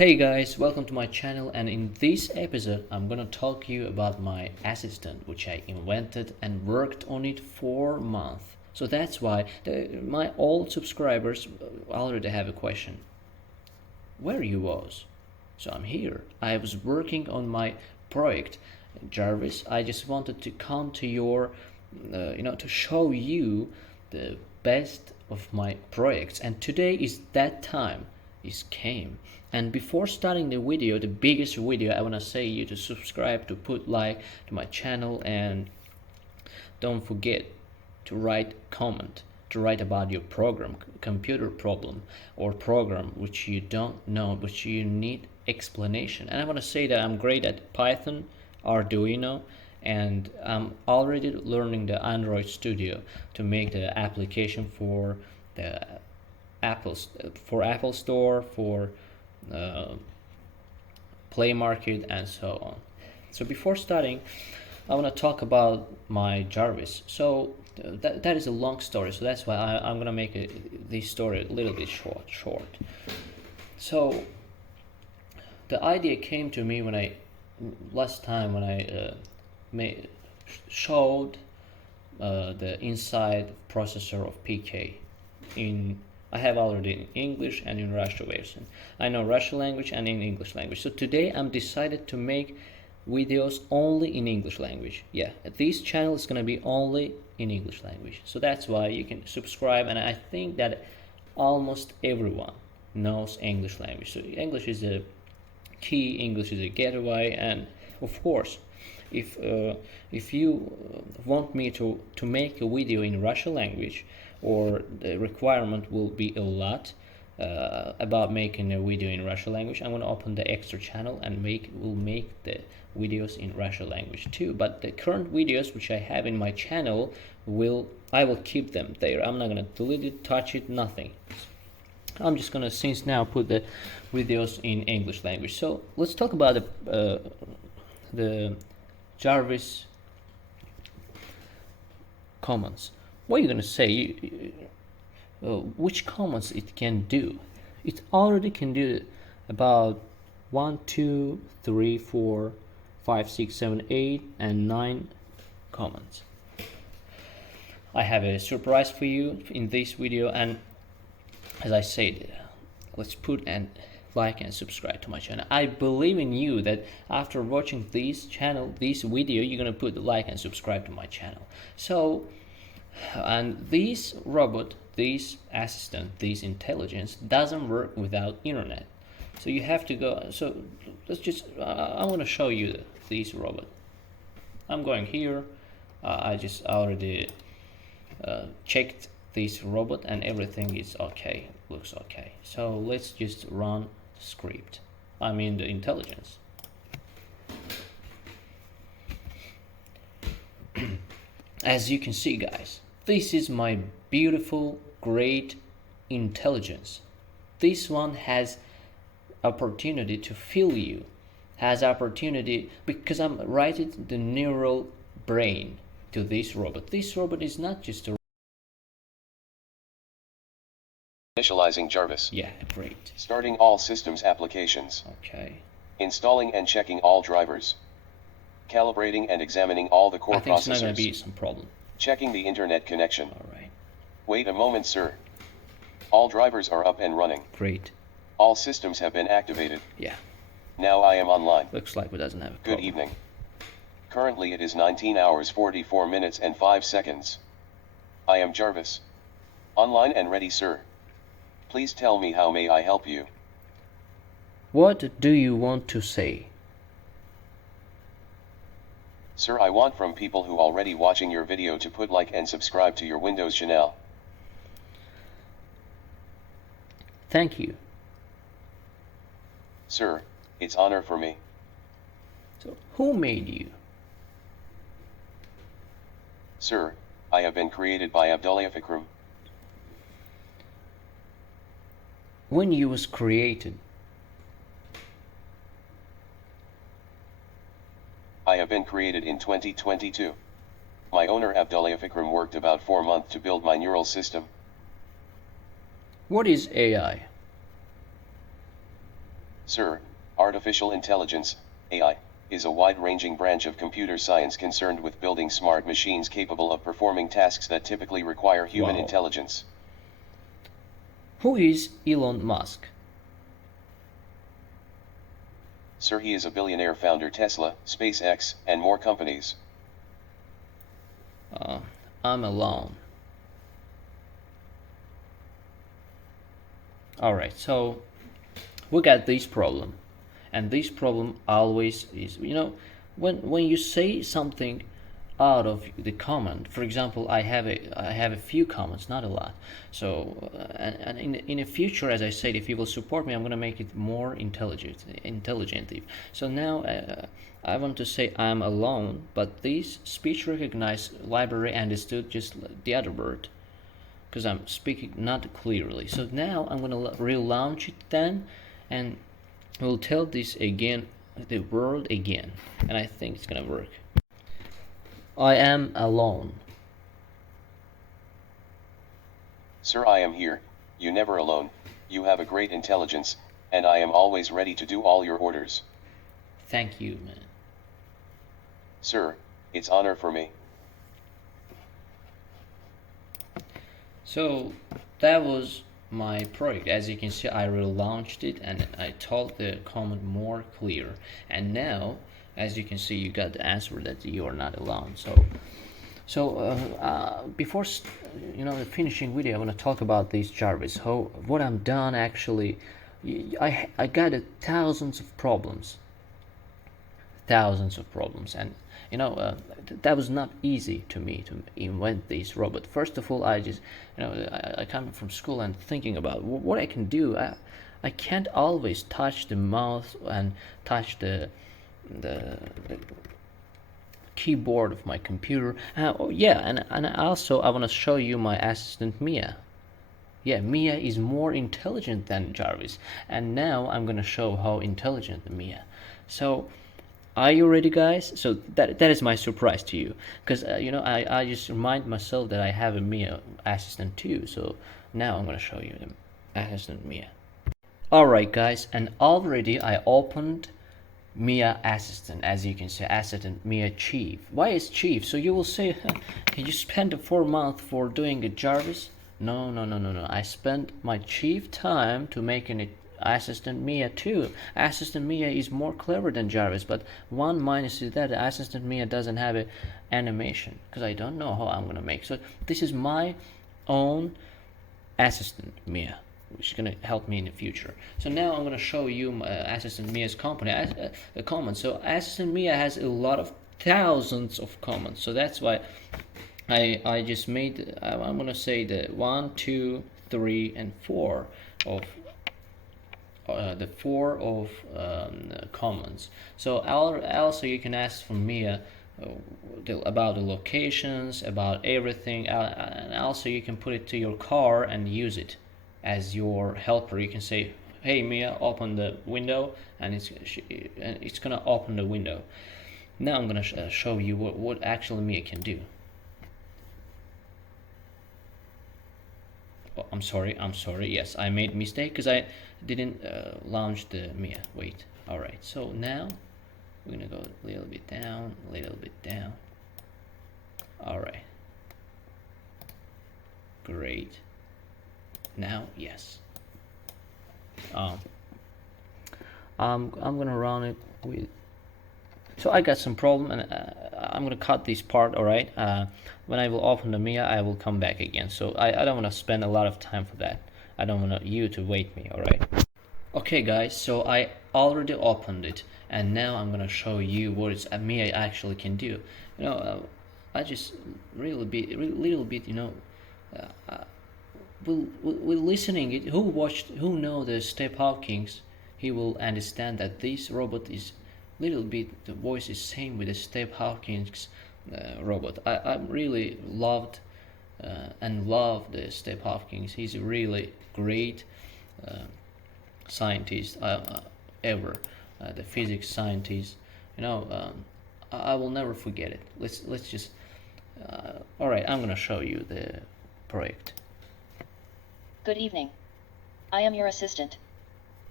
Hey guys, welcome to my channel, and in this episode I'm gonna talk to you about my assistant which I invented and worked on it for a month. So that's why my old subscribers already have a question. Where you was? So I'm here. I was working on my project Jarvis. I just wanted to come to your to show you the best of my projects, and today is that time is came. And before starting the video, the biggest video, I want to say you to subscribe, to put like to my channel, and don't forget to write comment, to write about your program, computer problem, or program which you don't know, which you need explanation. And I want to say that I'm great at Python, Arduino, and I'm already learning the Android Studio to make the application for the Apple Store, for Play Market, and so on. So before starting, I want to talk about my Jarvis. So that is a long story, so that's why I'm gonna make this story a little bit short. So the idea came to me when I last time when I showed the inside processor of PK in I have already in English and in Russian version. I know Russian language and in English language. So today I'm decided to make videos only in English language. Yeah, this channel is gonna be only in English language. So that's why you can subscribe, and I think that almost everyone knows English language. So English is a key, English is a gateway, and of course, if you want me to make a video in Russian language, or the requirement will be a lot about making a video in Russian language, I'm going to open the extra channel and will make the videos in Russian language too. But the current videos which I have in my channel I will keep them there. I'm not going to delete it, touch it, nothing. I'm just going to since now put the videos in English language. So let's talk about the Jarvis commands. What are you gonna say? Which commands it can do? It already can do about 1, 2, 3, 4, 5, 6, 7, 8, and 9 commands. I have a surprise for you in this video, and as I said, let's put and like and subscribe to my channel. I believe in you that after watching this video, you're gonna put the like and subscribe to my channel. So, and this robot, this assistant, this intelligence doesn't work without internet. So you have to go. So let's just. I want to show you this robot. I'm going here. I just already checked this robot, and everything is okay. Looks okay. So let's just run the script. I mean the intelligence. As you can see, guys, this is my beautiful, great intelligence. This one has opportunity to feel you, has opportunity because I'm writing the neural brain to this robot. This robot is not just a Initializing Jarvis. Yeah, great. Starting all systems applications. Okay. Installing and checking all drivers. Calibrating and examining all the core processors. I think it's not going to be some problem. Checking the internet connection. All right. Wait a moment, sir. All drivers are up and running. Great. All systems have been activated. Yeah. Now I am online. Looks like it doesn't have a problem. Good evening. Currently it is 19 hours 44 minutes and 5 seconds. I am Jarvis. Online and ready, sir. Please tell me how may I help you? What do you want to say? Sir, I want from people who already watching your video to put like and subscribe to your Windows channel. Thank you. Sir, it's honor for me. So, who made you? Sir, I have been created by Avdoliafikrum. When you was created? I have been created in 2022. My owner Avdoliafikrum worked about 4 months to build my neural system. What is AI? Sir, artificial intelligence, AI, is a wide-ranging branch of computer science concerned with building smart machines capable of performing tasks that typically require human Wow. intelligence. Who is Elon Musk? Sir, he is a billionaire founder Tesla, SpaceX, and more companies. I'm alone. Alright, so we got this problem. And this problem always is, when you say something out of the comment. For example, I have a few comments, not a lot. So and in the future, as I said, if you will support me, I'm gonna make it more intelligent. So now I want to say I'm alone, but this speech recognized library understood just the other word because I'm speaking not clearly. So now I'm gonna relaunch it then, and we'll tell this again, the word again, and I think it's gonna work. I am alone. Sir, I am here, you never alone, you have a great intelligence, and I am always ready to do all your orders. Thank you, man. Sir, it's honor for me. So that was my project. As you can see, I relaunched it and I told the comment more clear. And now, as you can see, you got the answer that you are not alone. So before the finishing video, I want to talk about this Jarvis. How what I'm done actually, I got thousands of problems, and that was not easy to me to invent this robot. First of all, I just I come from school and thinking about what I can do. I can't always touch the mouse and touch the keyboard of my computer. Oh yeah, and also I want to show you my assistant Mia. Yeah, Mia is more intelligent than Jarvis, and now I'm gonna show how intelligent Mia. So, are you ready, guys? So that is my surprise to you, because I just remind myself that I have a Mia assistant too. So now I'm gonna show you the assistant Mia. All right, guys, and already I opened Mia assistant, as you can see, assistant Mia chief. Why is chief? So you will say, you spent 4 months for doing a Jarvis? No, no, no, no, no. I spent my chief time to make an assistant Mia too. Assistant Mia is more clever than Jarvis, but one minus is that the assistant Mia doesn't have a animation because I don't know how I'm gonna make. So this is my own assistant Mia, which is going to help me in the future. So now I'm going to show you my assistant Mia's comments. So assistant Mia has a lot of thousands of comments. So that's why I just made, I'm going to say the 1, 2, 3, and 4 of the 4 of comments. So also you can ask from Mia about the locations, about everything, and also you can put it to your car and use it as your helper. You can say, "Hey Mia, open the window," and it's gonna open the window. Now I'm gonna show you what actually Mia can do. Oh, I'm sorry. Yes, I made a mistake because I didn't launch the Mia. Wait. All right. So now we're gonna go a little bit down, a little bit down. All right. Great. Now, yes. I'm gonna run it with. So I got some problem, and I'm gonna cut this part. All right. When I will open the Mia, I will come back again. So I don't want to spend a lot of time for that. I don't want you to wait me. All right. Okay, guys. So I already opened it, and now I'm gonna show you what it's Mia actually can do. I just little bit. Will listening it, who know the Step Hawkins, he will understand that this robot is little bit, the voice is same with the Step Hawkins robot. I really loved and love the Step Hawkins. He's a really great scientist ever, the physics scientist. I will never forget it. Let's just. All right, I'm gonna show you the project. Good evening. I am your assistant,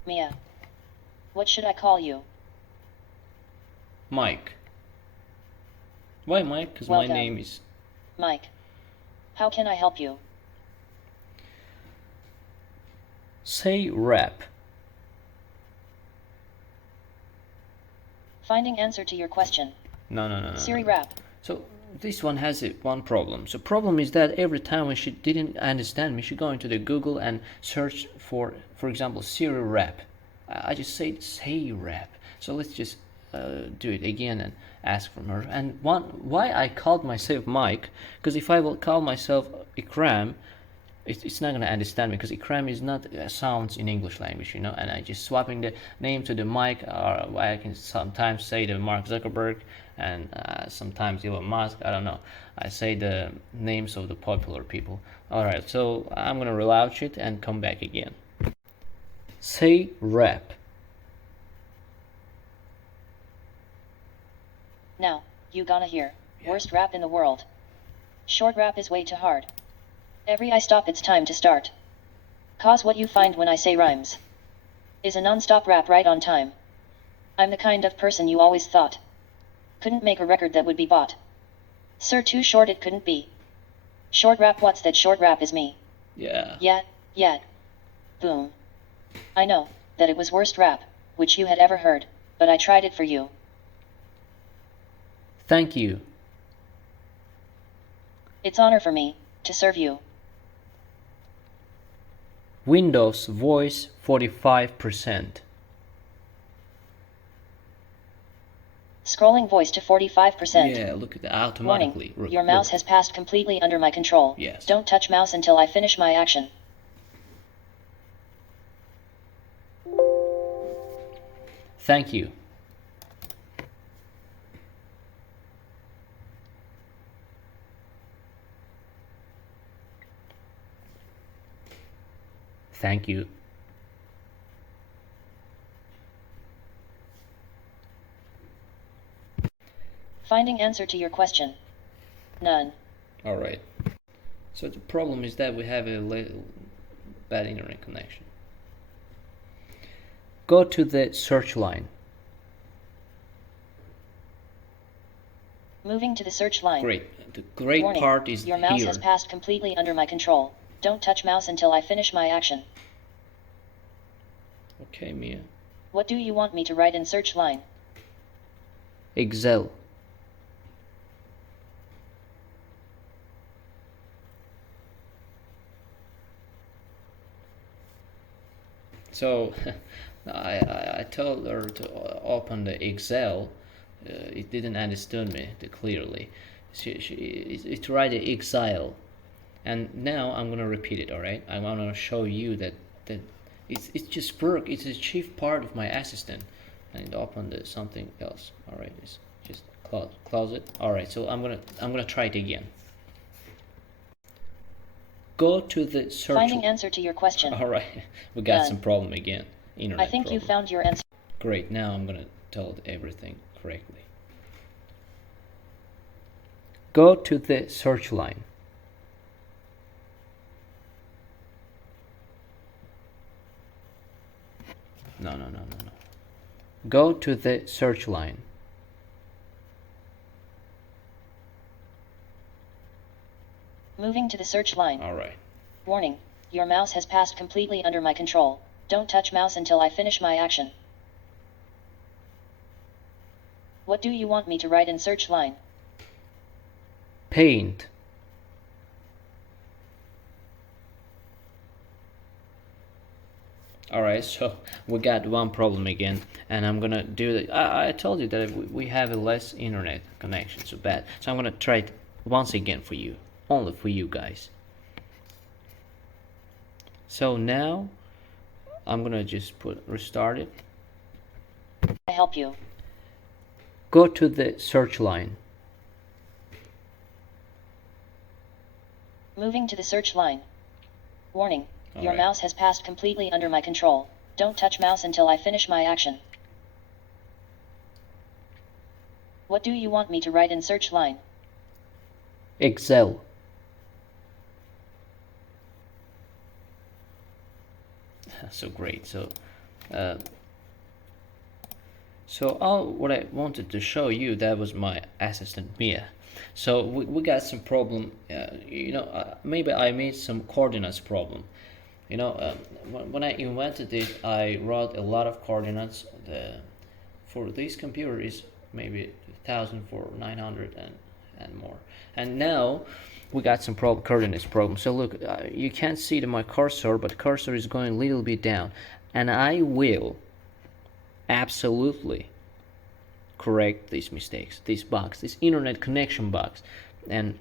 Mia. What should I call you? Mike. Why Mike? Because my name is Mike. How can I help you? Say rap. Finding answer to your question. No. Siri rap. So this one has one problem. So problem is that every time when she didn't understand me, she go into the Google and search for example, Siri rap. I just say rap. So let's just do it again and ask from her. And why I called myself Mike, because if I will call myself Ikram, it's not gonna understand me, because Ikram is not sounds in English language, you know. And I just swapping the name to the Mike, or I can sometimes say the Mark Zuckerberg, and sometimes Elon Musk. I don't know. I say the names of the popular people. All right, so I'm gonna relaunch it and come back again. Say rap. Now, you gonna hear. Worst rap in the world. Short rap is way too hard. Every I stop it's time to start. Cause what you find when I say rhymes is a non-stop rap right on time. I'm the kind of person you always thought couldn't make a record that would be bought. Sir, too short it couldn't be. Short rap, what's that? Short rap is me. Yeah. Yeah. Boom. I know that it was worst rap which you had ever heard, but I tried it for you. Thank you. It's honor for me to serve you. Windows voice 45%. Scrolling voice to 45%. Yeah, look at that automatically. Warning, your mouse has passed completely under my control. Yes. Don't touch mouse until I finish my action. Thank you. Thank you. Finding answer to your question. None. All right. So the problem is that we have a little bad internet connection. Go to the search line. Moving to the search line. Great. The great Warning, part is your mouse here. has passed completely under my control. Don't touch mouse until I finish my action. Okay, Mia. What do you want me to write in search line? Excel. So I told her to open the Excel. It didn't understand me clearly. It tried the exile, and now I'm gonna repeat it. All right, I'm gonna show you that it's just work. It's a chief part of my assistant, and open the something else. All right, it's just close it. All right, so I'm gonna try it again. Go to the search. Finding answer to your question. All right, we got None. some problem again. Internet I think problem. you found your answer. Great, now I'm gonna tell everything correctly. Go to the search line. No. Go to the search line. Moving to the search line. All right. Warning, your mouse has passed completely under my control. Don't touch mouse until I finish my action. What do you want me to write in search line? Paint. Alright, so we got one problem again, and I'm gonna do that. I told you that we have a less internet connection, so bad. So I'm gonna try it once again for you, only for you guys. So now I'm gonna just restart it. I help you. Go to the search line. Moving to the search line. Warning, your Alright. mouse has passed completely under my control. Don't touch mouse until I finish my action. What do you want me to write in search line? Excel. So great. So So all what I wanted to show you, that was my assistant Mia. So we got some problem, maybe I made some coordinates problem. When I invented it, I wrote a lot of coordinates. For this computer is maybe 1000 for 900 and more. And now we got some coordinates problem. So look, you can't see my cursor, but cursor is going a little bit down, and I will absolutely correct these mistakes, these bugs, this internet connection bugs. And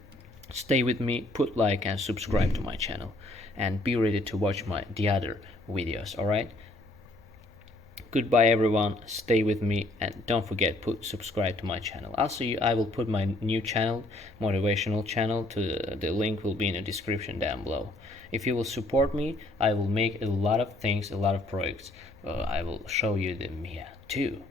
stay with me, put like and subscribe to my channel, and be ready to watch the other videos. All right, goodbye everyone, stay with me, and don't forget, subscribe to my channel. Also, I will put my new channel, motivational channel, to the link will be in the description down below. If you will support me, I will make a lot of things, a lot of projects. I will show you the Mia too.